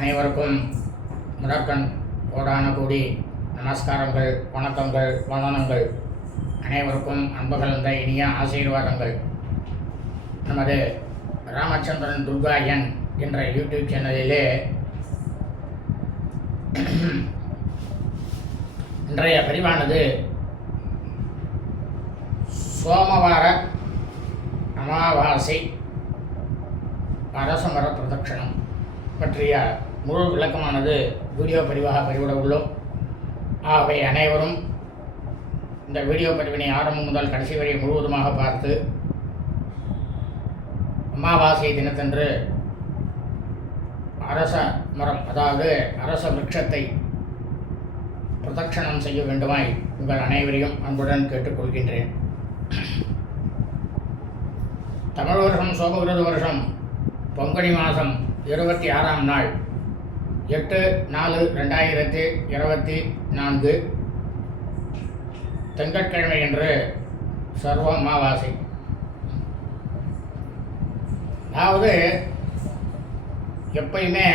அனைவருக்கும் முதற்கண் கோடான கூடி நமஸ்காரங்கள் வணக்கங்கள் வந்தனங்கள். அனைவருக்கும் அன்பு கலந்த இனிய ஆசீர்வாதங்கள். நமது ராமச்சந்திரன் துர்காயன் என்ற யூடியூப் சேனலிலே இன்றைய பதிவானது சோமவார அமாவாசை அரசமர பிரதட்சணம் பற்றிய முழு விளக்கமானது வீடியோ பதிவாக பதிவிட உள்ளோம். ஆகவே அனைவரும் இந்த வீடியோ பதிவினை ஆரம்பம் முதல் கடைசி வரை முழுவதுமாக பார்த்து அமாவாசை தினத்தன்று அரச மரம் அதாவது அரச விருட்சத்தை பிரதட்சணம் செய்ய வேண்டுமாய் உங்கள் அனைவரையும் அன்புடன் கேட்டுக்கொள்கின்றேன். தமிழ் வருஷம் சோபகிருத வருஷம் பொங்கனி மாதம் இருபத்தி ஆறாம் நாள். எட்டு நாலு ரெண்டாயிரத்தி இருபத்தி நான்கு. திங்கட்கிழமை என்று சர்வ அமாவாசை. அதாவது எப்பயுமே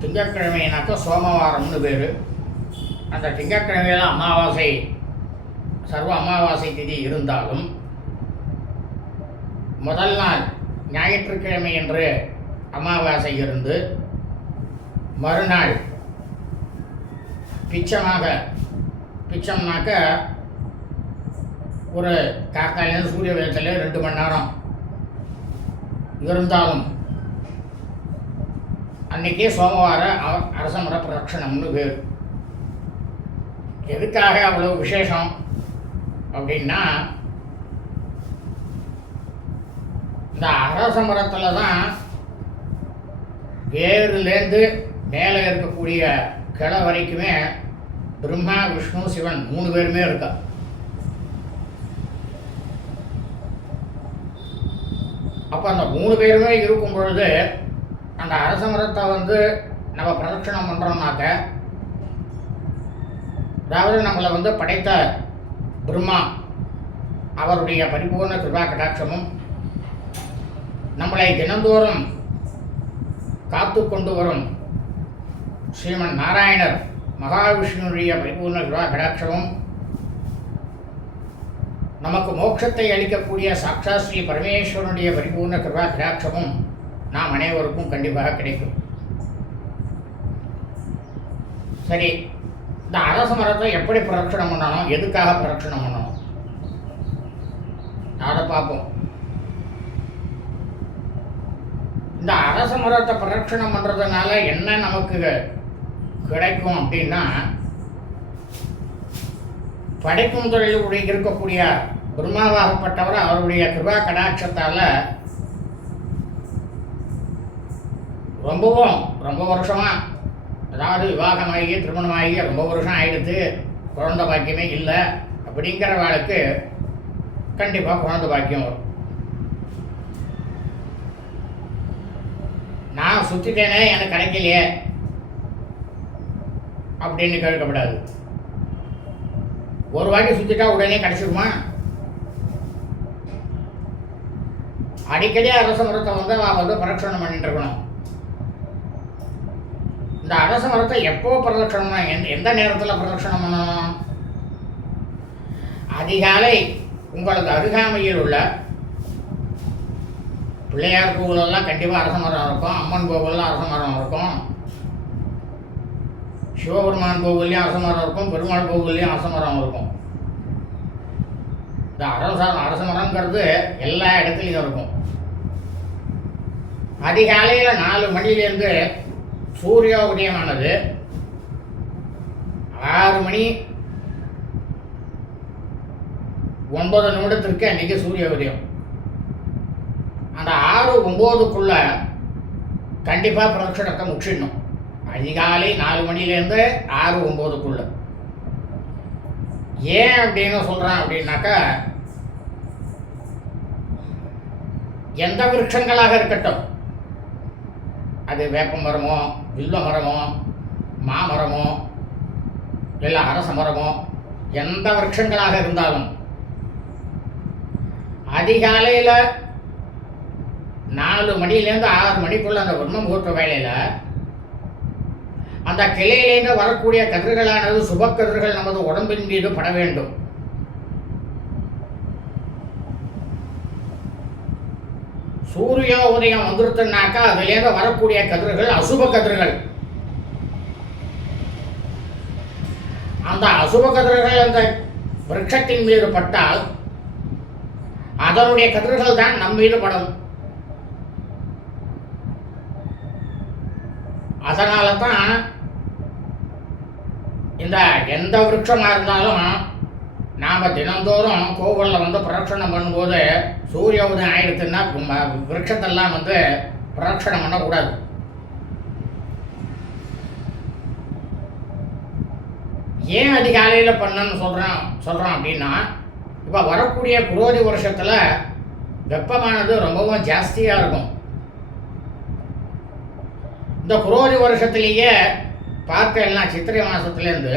திங்கட்கிழமைனாக்கா சோமவாரம்னு பேர். அந்த திங்கட்கிழமையில அமாவாசை சர்வ அமாவாசை திதி இருந்தாலும் முதல் நாள் ஞாயிற்றுக்கிழமை என்று அமாவாசை இருந்து மறுநாள் பிச்சமாக பிச்சம்னாக்க ஒரு காக்காலேருந்து சூரிய வெளிச்சத்தில் ரெண்டு மணி நேரம் இருந்தாலும் அன்னைக்கே சோமவார அரசமர பிரதட்சணம்னு பேர். எதுக்காக அவ்வளவு விசேஷம் அப்படின்னா இந்த அரச மரத்தில் தான் வேர்லேருந்து மேலே இருக்கக்கூடிய கிளை வரைக்குமே பிரம்மா விஷ்ணு சிவன் மூணு பேருமே இருக்கா? அப்போ அந்த மூணு பேருமே இருக்கும் பொழுது அந்த அரச மரத்தை வந்து நம்ம பிரதட்சணம் பண்ணுறோம்னாக்க அதாவது நம்மளை வந்து படைத்த பிரம்மா அவருடைய பரிபூர்ண கிருபா கடாட்சமும் நம்மளை தினந்தோறும் காத்து கொண்டு வரும் ஸ்ரீமன் நாராயணர் மகாவிஷ்ணுடைய பரிபூர்ண கிருபா நமக்கு மோட்சத்தை அளிக்கக்கூடிய சாட்சா ஸ்ரீ பரமேஸ்வரனுடைய பரிபூர்ண கிருபா கடாட்சமும் நாம் அனைவருக்கும் கண்டிப்பாக கிடைக்கும். சரி இந்த அரச மரத்தை எப்படி பிரதட்சணம் பண்ணணும்? எதுக்காக பிரதட்சணம் பண்ணணும்? அதை பார்ப்போம். இந்த அரச மரத்தை பிரதட்சணம் பண்ணுறதுனால என்ன நமக்கு கிடைக்கும் அப்படின்னா படைக்கும் தொழிலுடைய இருக்கக்கூடிய பிரம்மாவாகப்பட்டவர் அவருடைய கிருபா கடாட்சத்தால் ரொம்பவும் ரொம்ப வருஷமாக அதாவது விவாகமாகி திருமணமாகி ரொம்ப வருஷம் ஆயிடுத்து குழந்த பாக்கியமே இல்லை அப்படிங்கிறவளுக்கு கண்டிப்பாக குழந்தை பாக்கியம் வரும். நான் சுற்றிட்டேனே எனக்கு கிடைக்கலையே. அப்படின்னு கேட்கக்கூடாது ஒரு வாட்டி சுற்றிட்டா உடனே கிடைச்சிருமா? அடிக்கடி அரச மரத்தை வந்து அவன் வந்து பிரதட்சணம் பண்ணிட்டு இருக்கணும். இந்த அரச மரத்தை எப்போ பிரதட்சணம் எந்த எந்த நேரத்தில் பிரதட்சணம் பண்ணணும்? அதிகாலை உங்களுக்கு அருகாமையில் உள்ள பிள்ளையார் கோவிலெல்லாம் கண்டிப்பாக அரச மரம் இருக்கும். அம்மன் கோவிலில் அரச மரம் இருக்கும். சிவபெருமான் கோவில்லையும் அரச மரம் இருக்கும். பெருமாள் கோவில்லையும் அரச மரம் இருக்கும். இந்த அரச அரச மரங்கிறது எல்லா இடத்துலையும் இருக்கும். அதிகாலையில் நாலு மணிலேருந்து சூரிய உதயமானது ஆறு மணி ஒன்பது நிமிடத்திற்கு அன்றைக்கி சூரிய உதயம். அந்த ஆறு ஒம்போதுக்குள்ள கண்டிப்பாக பிரதட்சணத்தை முற்றிடணும். அதிகாலை நாலு மணிலேருந்து ஆறு ஒம்போதுக்குள்ள. ஏன் அப்படின்னு சொல்கிறான் அப்படின்னாக்கா எந்த விருட்சங்களாக இருக்கட்டும் அது வேப்ப மரமோ வில்வ மரமோ மாமரமோ இல்லை அரச மரமோ எந்த விரட்சங்களாக இருந்தாலும் அதிகாலையில் நாலு மணிலேருந்து ஆறு மணிக்குள்ள அந்த பிரம்ம முகூர்த்த வேலையில் அந்த கிளையிலேருந்து வரக்கூடிய கதிர்களானது சுபக்கதிர்கள் நமது உடம்பின் மீது பட வேண்டும். சூரிய உதயம் வந்துருத்துனாக்கா அதுலேருந்து வரக்கூடிய கதிர்கள் அசுப கதிர்கள். அந்த அசுப கதிர்கள் அந்த விருட்சத்தின் மீது பட்டால் அதனுடைய கதிர்கள் தான் நம் மீது படும். அதனால தான் இந்த எந்த விரட்சமாக இருந்தாலும் நாம் தினந்தோறும் கோவிலில் வந்து பிரதட்சணம் பண்ணும்போது சூரிய உதயம் ஆயிடுச்சுன்னா விரட்சத்தெல்லாம் விருட்சத்தெல்லாம் வந்து பிரதட்சணம் பண்ணக்கூடாது. ஏன் அதிகாலையில் பண்ணணும்னு சொல்கிறோம் சொல்கிறோம் அப்படின்னா இப்போ வரக்கூடிய குரோதி வருஷத்தில் வெப்பமானது ரொம்பவும் ஜாஸ்தியாக இருக்கும். இந்த குரோதி வருஷத்திலேயே பார்த்தேன்னா சித்திரை மாதத்துலேருந்து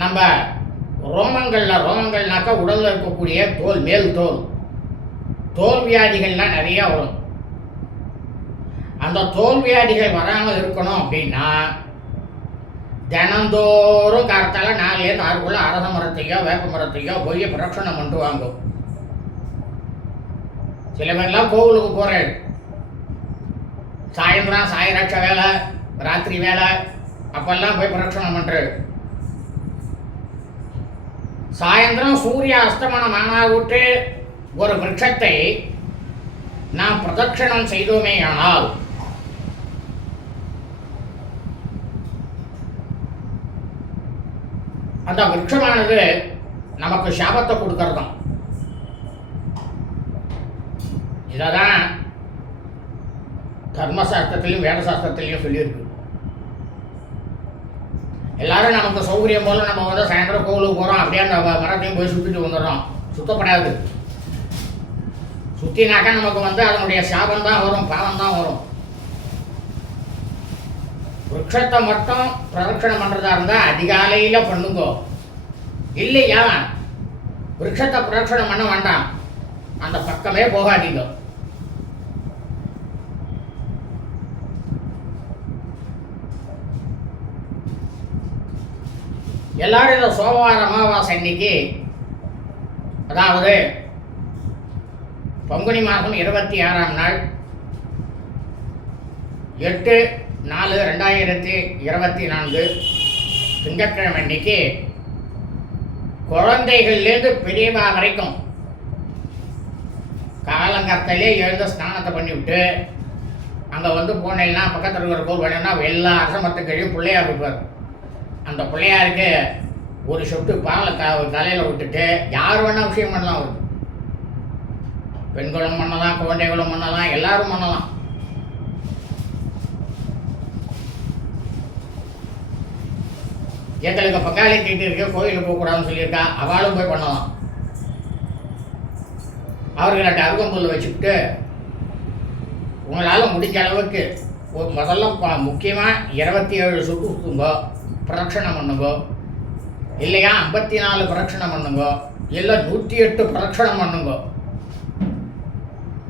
நம்ம ரோமங்களில் ரோமங்கள்னாக்கா உடலில் இருக்கக்கூடிய தோல் மேல் தோல். தோல் வியாதிகள்லாம் நிறையா வரும். அந்த தோல் வியாதிகள் வராமல் இருக்கணும் அப்படின்னா தினந்தோறும் காலத்தால நாலுலேருந்து ஆறுக்குள்ள அரச மரத்தையோ வேப்ப மரத்தையோ போய் பிரதட்சணம் பண்ணிட்டு வாங்கும். சில பேர்லாம் கோவிலுக்கு போகிறேன் சாயந்தரம் சாயராட்ச வேலை ராத்திரி வேலை. அப்பெல்லாம் போய் பிரதட்சணம் பண்ணுறது சாயந்தரம் சூரிய அஸ்தமனம் ஆனாவிட்டு ஒரு விரட்சத்தை நாம் பிரதட்சணம் செய்தோமே ஆனால் அந்த விரட்சமானது நமக்கு சாபத்தை கொடுக்கறதாம். இததான் தர்மசாஸ்திரத்திலையும் வேதசாஸ்திரத்திலையும் சொல்லியிருக்கு. எல்லாரும் நமக்கு சௌகரியம் போல நம்ம வந்து சாயந்தரம் கோவிலுக்கு போகிறோம் அப்படியே அந்த மரத்தையும் போய் சுற்றிட்டு வந்துடுறோம். சுத்தப்படாது. சுற்றினாக்கா நமக்கு வந்து அதனுடைய சாபம் தான் வரும் பாவம் தான் வரும். விருட்சத்தை மட்டும் பிரதட்சணம் பண்ணுறதா இருந்தால் அதிகாலையில் பண்ணுங்கோ. இல்லையா? விருட்சத்தை பிரதட்சணம் பண்ண வேண்டாம். அந்த பக்கமே போகாதீங்க. எல்லாரும் இந்த சோமவார அமாவாசை இன்னைக்கு அதாவது பங்குனி மாதம் இருபத்தி ஆறாம் நாள் எட்டு நாலு ரெண்டாயிரத்தி இருபத்தி நான்கு திங்கட்கிழமை அன்னைக்கு குழந்தைகள்லேருந்து பெரியவா வரைக்கும் காலங்கத்திலே எழுந்து ஸ்நானத்தை பண்ணிவிட்டு அங்கே வந்து போனேன்னா பக்கத்தில் இருக்கிற கோவில் வேணும்னா எல்லா அரசமத்து கழியும் பிள்ளையார் இருப்பார். அந்த பிள்ளையாருக்கு ஒரு சொட்டு பாலை த தலையில் விட்டுட்டு யார் வேணால் விஷயம் பண்ணலாம் அவருக்கு. பெண்களும் பண்ணலாம் குழந்தைகளும் பண்ணலாம் எல்லாரும் பண்ணலாம். எங்களுக்கு பக்காளி கேட்டு இருக்க கோயிலுக்கு போகக்கூடாதுன்னு சொல்லியிருக்கா அவளும் போய் பண்ணலாம். அவர்கள்ட்ட அருகம்புல் வச்சுக்கிட்டு உங்களால் முடிஞ்ச அளவுக்கு ஒரு முதல்ல முக்கியமாக இருபத்தி ஏழு சுட்டு சுத்துங்கோ பிரதட்சணம் பண்ணுங்கோ. இல்லையா? ஐம்பத்தி நாலு பிரதட்சணம் பண்ணுங்கோ. இல்லை நூற்றி எட்டு பிரதட்சணம் பண்ணுங்கோ.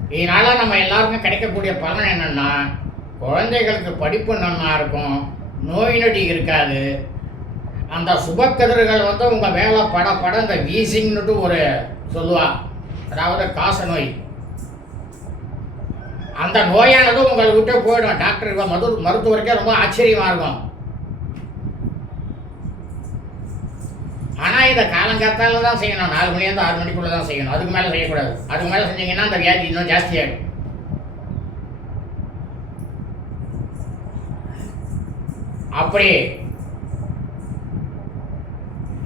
இதனால் நம்ம எல்லாருக்கும் கிடைக்கக்கூடிய பலன் என்னன்னா குழந்தைகளுக்கு படிப்பு நன்னா இருக்கும் நோய் நொடி இருக்காது. அந்த சுபக்கதிர்கள் வந்து உங்கள் வேலை பட பட இந்த வீசிங்னுட்டு ஒரு சொல்லுவா. அதாவது காச நோய். அந்த நோயானதும் உங்களை விட்டு போயிடும். டாக்டர் மது மருத்துவருக்கே ரொம்ப ஆச்சரியமா இருக்கும். ஆனால் இதை காலங்காத்தால தான் செய்யணும். நாலு மணிலேருந்து ஆறு மணிக்குள்ளே தான் செய்யணும். அதுக்கு மேலே செய்யக்கூடாது. அதுக்கு மேலே செஞ்சீங்கன்னா அந்த வியாதி இன்னும் ஜாஸ்தியாகும் அப்படி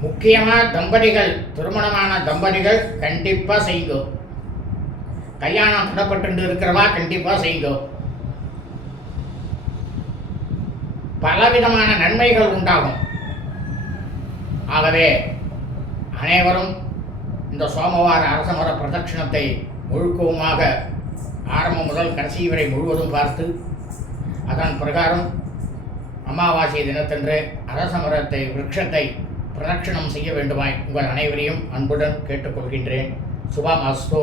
முக்கியமாக தம்பதிகள் திருமணமான தம்பதிகள் கண்டிப்பாக செய்யும் கல்யாணம் தடப்பட்டு இருக்கிறவா கண்டிப்பாக செய்யும் பலவிதமான நன்மைகள் உண்டாகும். ஆகவே அனைவரும் இந்த சோமவார அரசமர பிரதட்சிணத்தை முழுக்கவுமாக ஆரம்பம் முதல் கடைசி வரை முழுவதும் பார்த்து அதன் பிரகாரம் அமாவாசை தினத்தன்று அரசமரத்தை விருட்சத்தை பிரதட்சிணம் செய்ய வேண்டுமாய் உங்கள் அனைவரையும் அன்புடன் கேட்டுக்கொள்கின்றேன். சுபம் அஸ்து.